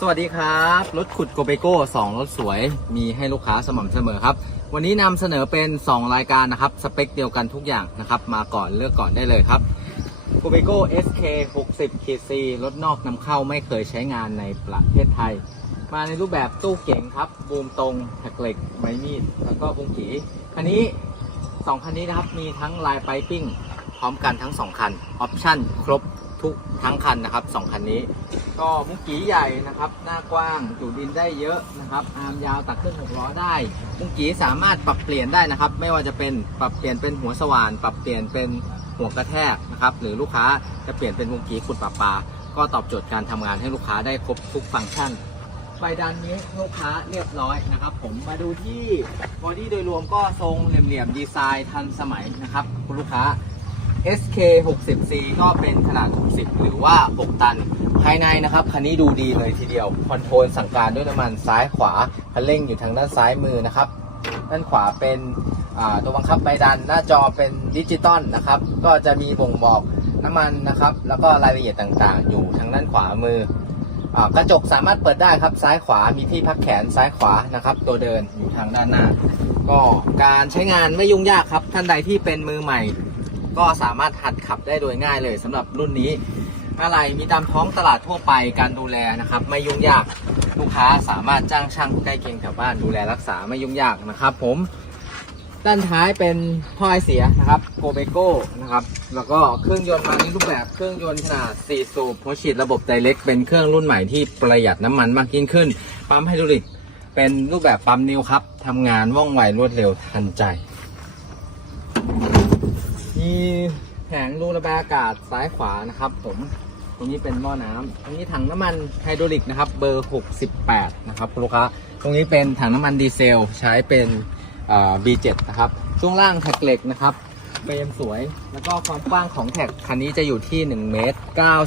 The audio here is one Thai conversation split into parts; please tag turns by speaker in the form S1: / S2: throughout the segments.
S1: สวัสดีครับ รถขุดโกเบโก้2รถสวยมีให้ลูกค้าสม่ำเสมอครับ วันนี้นำเสนอเป็น 2 รายการนะครับ สเปคเดียวกันทุกอย่างนะครับ มาก่อนเลือกก่อนได้เลยครับโกเบโก้ SK 60 KC รถนอกนำเข้าไม่เคยใช้งานในประเทศไทย มาในรูปแบบตู้เก๋งครับ บูมตรงแท็กเหล็กไม้มีด แล้วก็บุงกีคันนี้ 2 คันนี้นะครับ มีทั้งลายไปปิ้ง พร้อมกันทั้ง 2 คัน ออปชั่นครบทุกทั้งคันนะครับ 2 คันนี้ ก็มุกกี้ใหญ่นะครับ หน้ากว้างจุดินได้เยอะนะครับ อาร์มยาวตักขึ้นหกล้อได้ มุกกี้สามารถปรับเปลี่ยนได้นะครับ ไม่ว่าจะเป็นปรับเปลี่ยนเป็นหัวสว่าน ปรับเปลี่ยนเป็นหัวกระแทกนะครับ หรือลูกค้าจะเปลี่ยนเป็นมุกกี้ขุดปลาปลาก็ตอบโจทย์การทำงานให้ลูกค้าได้ครบทุกฟังก์ชันใบดันนี้ลูกค้าเรียบร้อยนะครับ ผมมาดูที่บอดี้โดยรวมก็ทรงเหลี่ยมๆดีไซน์ทันสมัยนะครับ คุณลูกค้า SK 60C ก็เป็นขนาด 60 หรือว่า 6 ตัน ภายในนะครับ คันนี้ดูดีเลยทีเดียว คอนโทรลสั่งการด้วยน้ำมันซ้ายขวาคันเร่งอยู่ทางด้านซ้ายมือนะครับ ด้านขวาเป็นตัวบังคับใบดัน หน้าจอเป็นดิจิตอลนะครับ ก็จะมีบ่งบอกน้ำมันนะครับ แล้วก็รายละเอียดต่างๆ อยู่ทางด้านขวามืออกระจกสามารถเปิดได้ครับซ้ายขวามีที่พักแขนซ้ายขวานะครับตัวเดินอยู่ทางด้านหน้า ก็การใช้งานไม่ยุ่งยากครับท่านใดที่เป็นมือใหม่ ก็สามารถหัดขับได้โดยง่ายเลยสำหรับรุ่นนี้ อะไรมีตามท้องตลาดทั่วไปการดูแลนะครับ ไม่ยุ่งยากลูกค้าสามารถจ้างช่างใกล้เคียงแถวบ้านดูแลรักษาไม่ยุ่งยากนะครับ ผมด้านท้ายเป็นท่อไอเสียนะครับโกเบโก้นะครับ แล้วก็เครื่องยนต์มาในรูปแบบเครื่องยนต์ขนาด 4 สูบหัวฉีดระบบไดเรกเป็นเครื่องรุ่นใหม่ที่ประหยัดน้ำมันมากยิ่งขึ้น ปั๊มไฮดรอลิกเป็นรูปแบบปั๊มนิวครับทำงานว่องไวรวดเร็วทันใจ มีแผงรูระบายอากาศซ้ายขวานะครับ ผมตรงนี้เป็นหม้อน้ำตรงนี้ถังน้ำมันไฮดรอลิกนะครับ เบอร์ 68 นะครับคุณลูกค้าตรงนี้เป็นถังน้ำมันดีเซล ใช้เป็นอ่า B7 นะครับ ช่วงล่างแท็กเหล็กนะครับเฟรมสวย แล้วก็ความกว้างของแท็กคันนี้จะอยู่ที่1เมตร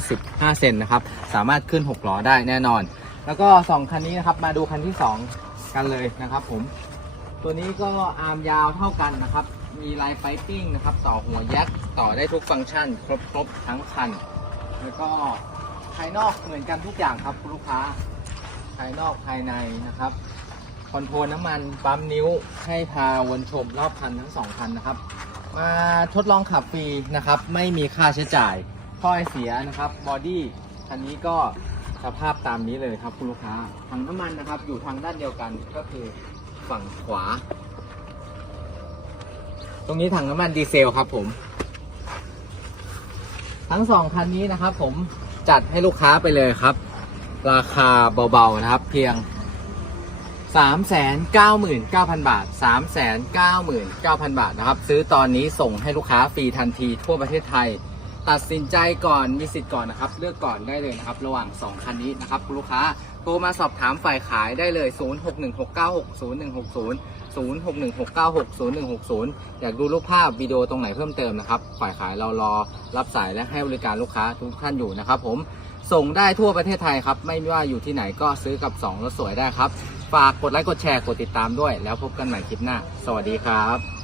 S1: 95เซนนะครับ สามารถขึ้น 6 ล้อได้แน่นอน แล้วก็ 2 คันนี้นะครับ มาดูคันที่ 2 กันเลยนะครับผม ตัวนี้ก็อาร์มยาวเท่ากันนะครับ มีลายไฟปิ้งนะครับ ต่อหัวยักษ์ต่อได้ทุกฟังก์ชัน ครบครบทั้งคัน แล้วก็ภายนอกเหมือนกันทุกอย่างครับคุณลูกค้า ภายนอกภายในนะครับ คอนโทรลน้ำมันปั๊มนิ้วให้พาวนชมรอบคันทั้งสองคันนะครับ มาทดลองขับฟรีนะครับ ไม่มีค่าใช้จ่ายท่อไอเสียนะครับบอดี้คันนี้ก็สภาพตามนี้เลยครับคุณลูกค้าถังน้ำมันนะครับ อยู่ทางด้านเดียวกันก็คือฝั่งขวา ตรงนี้ถังน้ำมันดีเซลครับผม ทั้งสองคันนี้นะครับ ผมจัดให้ลูกค้าไปเลยครับ ราคาเบาๆนะครับ เพียง 399,000 บาท 399,000 บาทนะครับ ซื้อตอนนี้ส่งให้ลูกค้าฟรีทันทีทั่วประเทศไทย ตัดสินใจก่อนมีสิทธิ์ก่อนนะครับ เลือกก่อนได้เลยนะครับ ระหว่าง 2 คันนี้นะครับคุณลูกค้า ทรมาสอบถามฝ่ายขายได้เลย 0616960160 0616960160 อยากดูรูปภาพวิดีโอตรงไหนเพิ่มเติมนะครับ ฝ่ายขายเรารอรับสายและให้บริการลูกค้าทุกท่านอยู่นะครับผม ส่งได้ทั่วประเทศไทยครับ ไม่ว่าอยู่ที่ไหนก็ซื้อกับ 2รถสวยได้ครับ ฝากกดไลค์กดแชร์กดติดตามด้วย แล้วพบกันใหม่คลิปหน้า สวัสดีครับ